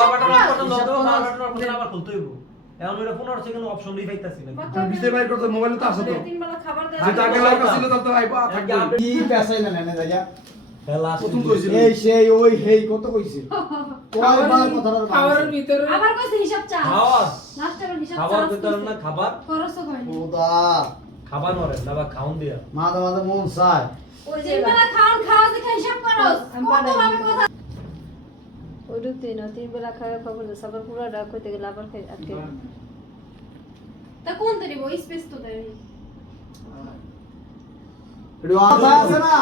বাবাটা রাত পর্যন্ত দাও, বাবাটা রাত পর্যন্ত আবার খুলতে হইব। এখন ওটা 15 সেকেন্ড অপশন দিয়ে পাইতাছি না। বিজে বাইর করতে মোবাইলে তো আছে তো। তিন বেলা খাবার দেয়। যেটা আগে লাগা ছিল তার তো আইবা থাকবে। কি পেছাইলেন এনে জায়গা হেলা প্রথম কইছিল। এই সেই ওই হেই কত কইছে কয়বার কথাটা খাবারের ভিতরে আবার কইছে হিসাব চা। খাওয়ার লাস্ট আবার হিসাব চা। খাবার দিতে না খাবার খরচও কয়নি। খোদা খাবার মরে না বা খাউন দিয়া মাঝে মাঝে মন চায় ওই যে বেলা খাওয়া দেখে হিসাব করস। কত ভাবে কথা। ওই ঢুকতে না 3 বেলা খাওয়া খবর দে সবার পুরো ডাক কইতে গেলে আবার খাই আটকে তা কোন দেব স্পেস তো দেয়। এটা কথা আছে না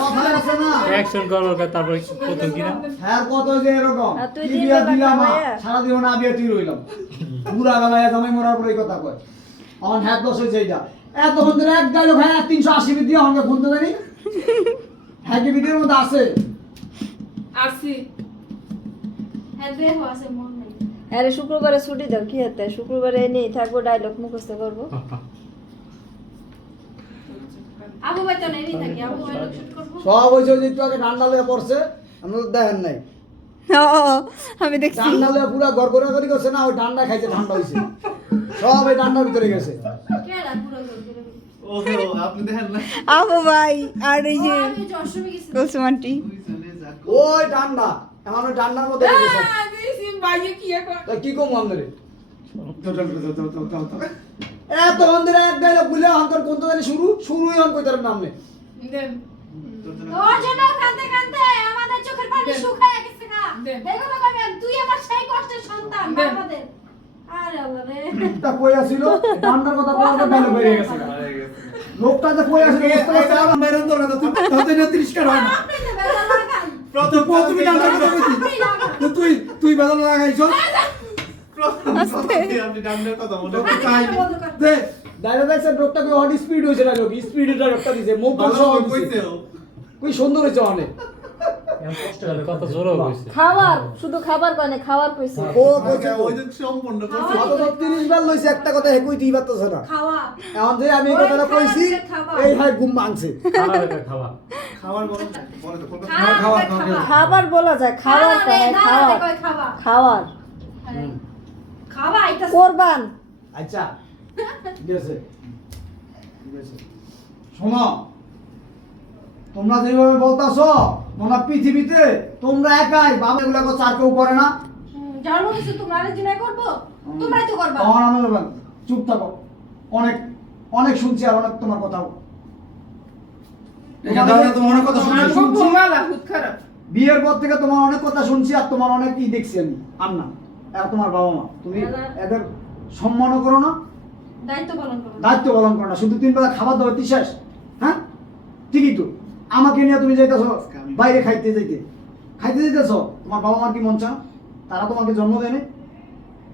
কথা আছে না অ্যাকশন করার কথা তারপরে প্রথম কিনা হ্যাঁ কত যে এরকম আর তুই কি দিন বিয়া বেলা দিলাম খাওয়াইয়া? সারা দিন না বিয়া তুই রইলাম পুরা গালায় জামাই মরার পরে এই কথা কয় অন হ্যাঁ দশ হইছে এইটা এত বন্ধুরা এক ডায়লগ হ্যাঁ 380 বিট দিয়ে আমাকে ফোন তো জানি হ্যাঁ কি ভিডিওর মধ্যে আছে আসি হ্যাঁ দেহ আছে মন নাই। আরে শুক্রবারে ছুটি দাও কি হতে শুক্রবারে নেই থাকবো ডায়লগ মুখস্থ করব আবু ভাই তো নেই থাকি আবু ভাই লোক শুট করব। সব হইছে যে একটু আগে ঠান্ডা লয়ে পড়ছে আমরা তো দেখেন নাই আমি দেখছি ঠান্ডা লয়ে পুরা গড়গড়া করে গেছে না ওই ঠান্ডা খাইছে ঠান্ডা হইছে সব এই ঠান্ডার ভিতরে গেছে কেডা পুরো করে। ওহো আপনি দেখেন না। আবু ভাই আর এই যে আমি জশমে গেছি। কুলসুম আন্টি ওই ঠান্ডা এখন ওই ঠান্ডার মধ্যে গেছে দিছি বাইয়ে কি কর তা কি কম আমাদের দাও। এত বন্ধুরা এক ডায়লগ বলে অন্তর কোন তো জানি শুরুই হন কইতার নাম নে দেন তোর জন্য কাঁদতে কাঁদতে আমাদের চোখের পানি শুকায় গেছে গা। দেন। দেখো তো কইবেন তুই আমার সেই কষ্টের সন্তান দেন। আমাদের। আরে আল্লাহ রে। তা কই আসিল ঠান্ডার কথা বলতে ডায়লগ বেরিয়ে গেছে লোকটা যে কই আসিল বুঝতে পারছ না মেরন তো না তুই তাতে না 30 কার হয় না। আপনি তো বেলা লাগান। প্রথমে ডান্ডা কথা কইছিস। আপনি লাগান। তো তুই বাজার লাগাইছ। আপনি ডান্ডার কথা মনে তো চাই দে ডায়লগ দেখছেন লোকটা কই হট স্পিড হইছে ডায়লগ স্পিড ডায়লগটা দিছে মুখ ভালো সব কইছে কইছে কই সুন্দর হইছে অনেক এমন কষ্ট কত জোরে কইছে খাবার শুধু খাবার কয় না খাবার কইছে ও কইছে ওই যে সম্পূর্ণ করছে কত তো 30 বার লইছে একটা কথা হে কই দিই পারতেছ না খাওয়া। এখন যে আমি এই কথাটা কইছি এই হয় ঘুম ভাঙছে খাওয়া খাবার বলে তো কলকাতা খাওয়া। খাবার বলা যায় খাবার কয় না, খাওয়ার কয় খাওয়া। খাওয়ার খাওয়া এটা কোরবান আচ্ছা ঠিক আছে ঠিক আছে শোনো তোমরা যেভাবে বলতাছো তোমরা পৃথিবীতে তোমরা একাই বাবা এগুলা কো চার কেউ করে না জানো কিছু তোমরা আরেকজন করব। তোমরাই তো করবা। তখন আমি বললাম, চুপ থাকো অনেক অনেক শুনছি আর অনেক তোমার কথা এখানে দাদা তোমার অনেক কথা শুনছি খুব ঘুমালা খুব খারাপ বিয়ের পর থেকে তোমার অনেক কথা শুনছি আর তোমার অনেক ই দেখছি আমি আন্না আর তোমার বাবা মা তুমি এদের সম্মানও করো না দায়িত্ব পালন করো। দায়িত্ব পালন করো না শুধু 3 বেলা খাবার দাবার শেষ হ্যাঁ ঠিকই তো আমাকে নিয়ে তুমি যাইতেছো বাইরে খাইতে যাইতেছো তোমার বাবা মার কি মন চায় না? তারা তোমাকে জন্ম দেয়নি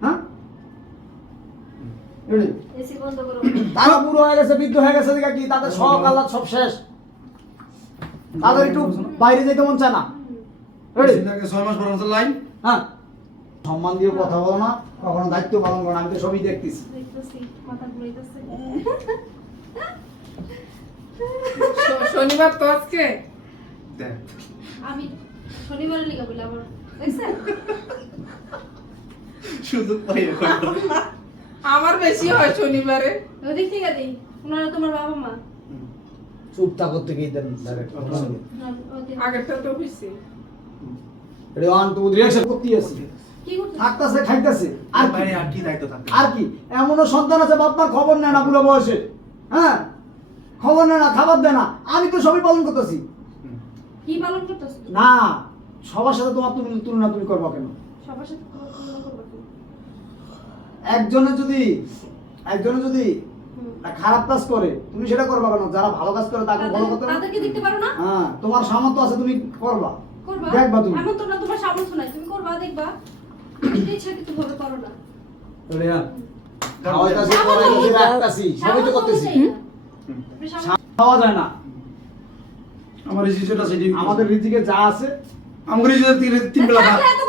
হ্যাঁ এটাই। এসি বন্ধ করো তারা বুড়ো হয়ে গেছে বৃদ্ধ হয়ে গেছে দেখা কি তাদের সব আল্লাহ সব শেষ তাদের একটু বাইরে যেতে মন চায় না রেডি সিনাকে 6 মাস পর লাইন হ্যাঁ সম্মান দিয়ে কথা বলো না কখনো দায়িত্ব পালন করো না আমি তো সবই দেখতেছি দেখতেছি মাথা ঘুরাইতেছে। শনিবার তো আজকে দেখ আমি শনিবারে লিখা বলে আমার দেখছেন। সুযোগ পাই এখন আমার বেশি হয় শনিবারে ওদিক থেকে দেই ওনারা তোমার বাবা মা। চুপ থাকো থেকে দেন ডাইরেক্ট আগেরটা তো হইছে রেডি 1 2 রিঅ্যাকশন করতে আসি কি করতে থাকতাছে খাইতাছে আর ভাই কি আর কি দায়িত্ব থাকে আর কি এমনও সন্তান আছে বাপ মার খবর নেয় না বুড়ো বয়সে হ্যাঁ খবর নেয় না খাবার দেয় না আমি তো সবই পালন করতেছি কি পালন করতেছ? না সবার সাথে তোমার তুমি তুলনা তুমি করবা কেন সবার সাথে তুলনা করবা কি? একজনে যদি খারাপ কাজ করে তুমি সেটা করবা কেন যারা ভালো কাজ করে তাকে ভালো করতে হবে তাদেরকে দেখতে পারো না? হ্যাঁ তোমার সামর্থ্য আছে তুমি করবা করবা। দেখবা তুমি এমন তো না তোমার সামর্থ্য নাই তুমি করবা দেখবা। ইচ্ছাকৃত ভাবে করো না। তাহলে হ্যাঁ খাওয়াইতাছি পড়াইতাছি রাখতাছি সবই তো করতেছি খাওয়া যায় না আমার এই জিনিসটা সেটি আমাদের রিজিকে যা আছে আমাদের এই 3 বেলা থাকলে এত